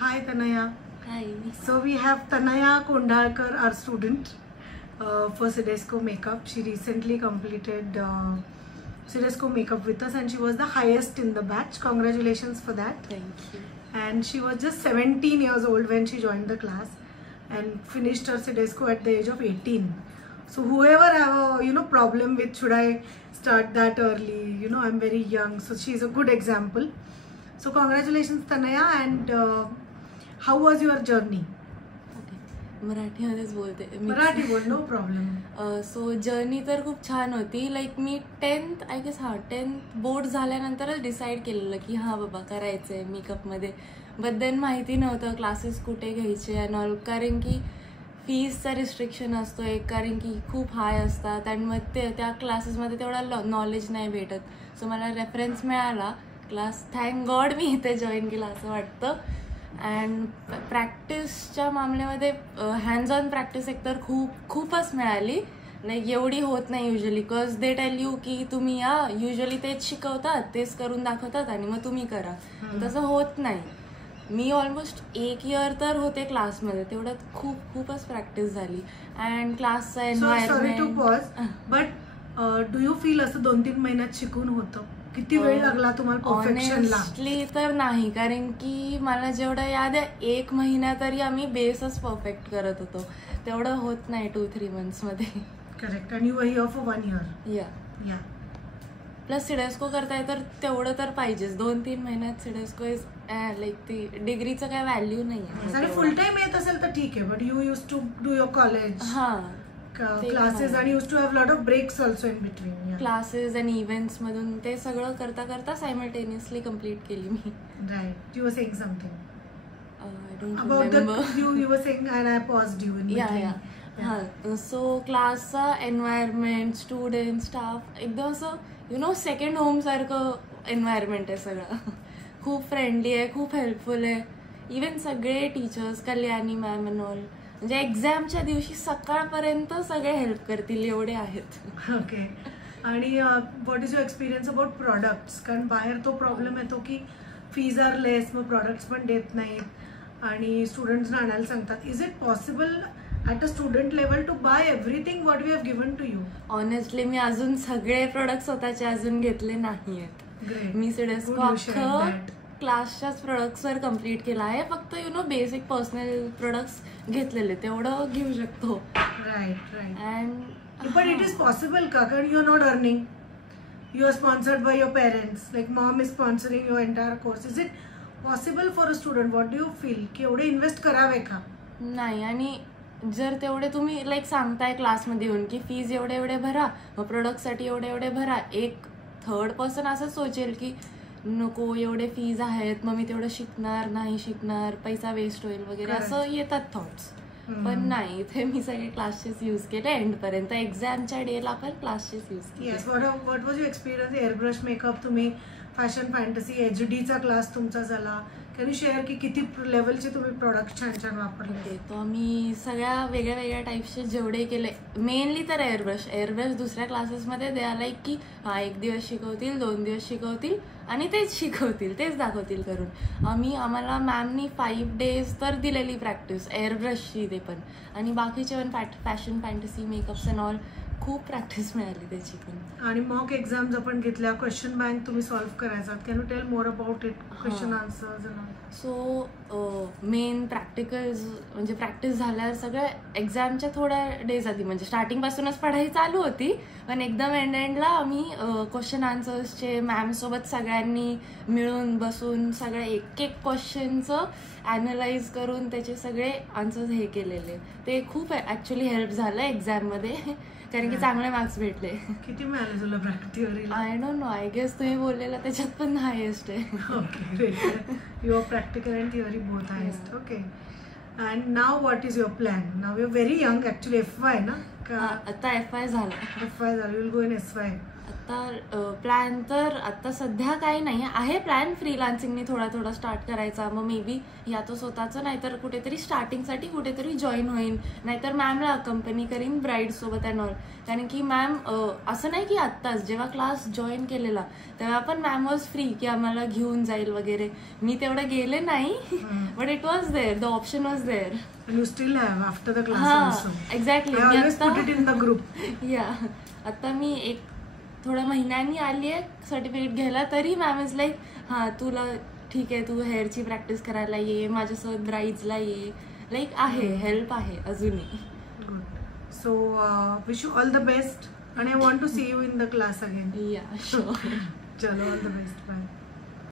Hi Tanaya. Hi. So we have Tanaya Kondalkar, our student for Sidesco Makeup. She recently completed Sidesco Makeup with us and she was the highest in the batch. Congratulations for that. Thank you. And she was just 17 years old when she joined the class and finished her Sidesco at the age of 18. So whoever have a problem with should I start that early, I'm very young, so she's a good example. So congratulations Tanaya. And how was your journey? मराठीमध्येच बोलते. मराठी बोल, no problem. So journey तर खूप छान होती. Like me 10th I guess 10th board झाल्यानंतरच decide केलेलं की हां बाबा करायचं आहे मेकअपमध्ये. बट देन माहिती नव्हतं क्लासेस कुठे घ्यायचे अँड ऑल, कारण की फीजचा रिस्ट्रिक्शन असतो एक, कारण की खूप हाय असतात आणि मग त्या क्लासेसमध्ये तेवढा नॉलेज नाही भेटत. सो मला रेफरन्स मिळाला क्लास, थँक गॉड मी इथे जॉईन केला असं वाटतं. अँड प्रॅक्टिसच्या मामल्यामध्ये हँड्स ऑन प्रॅक्टिस एकतर खूपच मिळाली. नाही एवढी होत नाही usually, because they tell you की तुम्ही या युजली तेच शिकवतात, तेच करून दाखवतात आणि मग तुम्ही करा. तसं होत नाही. मी ऑलमोस्ट 1 इयर तर होते क्लासमध्ये, तेवढ्यात खूपच प्रॅक्टिस झाली. अँड क्लासचा environment. But do you feel असं 2-3 महिन्यात शिकून होतं? किती वेळ लागला तुम्हाला परफेक्शनला? ऑनेस्टली तर नाही, कारण की मला जेवढं याद आहे 1 महिना तरी आम्ही बेसच परफेक्ट करत होतो. तेवढं होत नाही 2-3 मंथ्समध्ये. करेक्ट. आणि you were here for 1 year. या प्लस सिडेस्को करताय तर तेवढं तर पाहिजेच. 2-3 महिन्यात सिडेस्को इज लाईक ती डिग्रीचं काय व्हॅल्यू नाही आहे. फुल टाइम येत असेल तर ठीक आहे, but you use to do your college, classes आणि use to have lot of breaks also in between. Classes आणि इव्हेंट्स मधून ते सगळं करता करता सायमल्टेनियसली कम्प्लीट केली मी. Right. You were saying something about you were saying and I paused you in between. हां, सो क्लासचा एन्व्हायरमेंट, स्टुडंट, स्टाफ एकदम असं सेकंड होम सारखं एन्व्हायरमेंट आहे सगळं. खूप फ्रेंडली आहे, खूप हेल्पफुल आहे. इवन सगळे teachers, Kalyani ma'am and all, म्हणजे एक्झामच्या दिवशी सकाळपर्यंत सगळे हेल्प करतील एवढे आहेत. ओके. आणि what is your experience about products? कारण बाहेर तो प्रॉब्लेम येतो की फीज आर लेस, मग प्रॉडक्ट्स पण देत नाहीत आणि स्टुडंट्सना आणायला सांगतात. Is it possible at a student level to buy everything what we have given to you? Honestly मी अजून सगळे प्रोडक्ट स्वतःचे अजून घेतले नाही आहेत. मी सिडेस्को अख्खं क्लासच्याच प्रोडक्ट्सवर कम्प्लीट केला आहे. फक्त बेसिक पर्सनल प्रोडक्ट्स घेतलेले, तेवढं घेऊ शकतो. Right. And but it is possible का? कारण you are not earning, you are sponsored by your parents, like mom is sponsoring your entire course. Is it possible for a student? What do you feel की एवढे invest करावे का? नाही. आणि जर तेवढे तुम्ही लाईक सांगताय क्लासमध्ये येऊन की फीज एवढे भरा, मग प्रोडक्टसाठी एवढे भरा, एक थर्ड पर्सन असं सोचेल की नको एवढे फीज आहेत, मग मी तेवढं नाही शिकणार, पैसा वेस्ट होईल वगैरे, असं येतात थॉट्स. पण नाही, इथे मी सगळे क्लासेस यूज केले एंडपर्यंत. एक्झामच्या डेला पण क्लासेस यूज केले. Yes. What was your experience? Airbrush makeup, तुम्ही फॅशन फॅन्टसी HD चा क्लास तुमचा झाला. कॅन यू शेअर की किती लेवलचे तुम्ही प्रोडक्ट छान वापरले? तो आम्ही सगळ्या वेगळ्या टाईप्सचे जेवढे केले, मेनली तर एअरब्रश दुसऱ्या क्लासेसमध्ये द्या लाईक की हा 1 दिवस शिकवतील, 2 दिवस शिकवतील आणि तेच शिकवतील, तेच दाखवतील करून. आम्हाला मॅमनी 5 days तर दिलेली प्रॅक्टिस एअरब्रशची, ते पण. आणि बाकीचे पण fashion fantasy makeups and all खूप प्रॅक्टिस मिळाली त्याची पण. आणि मॉक एक्झाम्स आपण घेतल्या, क्वेश्चन बँक तुम्ही सॉल्व्ह करायचा. Can you tell more about it? Question answers. So main practicals म्हणजे प्रॅक्टिस झाल्यावर सगळं एक्झामच्या थोड्या डेज आधी, म्हणजे स्टार्टिंगपासूनच पढाई चालू होती, पण एकदम एंडला आम्ही क्वेश्चन आन्सर्सचे मॅमसोबत सगळ्यांनी मिळून बसून सगळ्या एक क्वेश्चनचं ॲनलाइज करून त्याचे सगळे आन्सर्स हे केलेले. ते खूप ॲक्च्युली हेल्प झालं एक्झाममध्ये, कारण की चांगले मार्क्स भेटले. किती मिळाले तुला practical? I don't know, I guess तुम्ही बोललेला त्याच्यात पण हायेस्ट आहे. Okay. Your practical and theory both highest. Okay. And now what is your plan? Now you are very young actually. FY ना? आता FY झालं. FY झालं. You will go in SY. आता प्लॅन तर आता सध्या काही नाही आहे. प्लॅन फ्रीलान्सिंगने थोडा थोडा स्टार्ट करायचा. मग मे बी या तो स्वतःचं नाहीतर कुठेतरी स्टार्टिंगसाठी कुठेतरी जॉईन होईन, नाहीतर मॅमला कंपनी करीन ब्राईडसोबत अँड ऑल. कारण की मॅम असं नाही की आत्ताच जेव्हा क्लास जॉईन केलेला तेव्हा पण मॅम वॉज फ्री की आम्हाला घेऊन जाईल वगैरे. मी तेवढं गेले नाही, but it was there, the option was there. You still have after the class हां also. Exactly. I always put it in the group. या आता मी एक थोड्या महिन्यांनी आली आहे सर्टिफिकेट घ्यायला, तरी मॅम इज लाईक हां तुला ठीक आहे, तू हेअरची प्रॅक्टिस करायला ये, माझ्यासोबत ब्राईड्सला ये. लाईक आहे, हेल्प आहे अजूनही. Good. So wish you all the best and I want to see you in the class again. या sure. Chalo, all the best. Bye.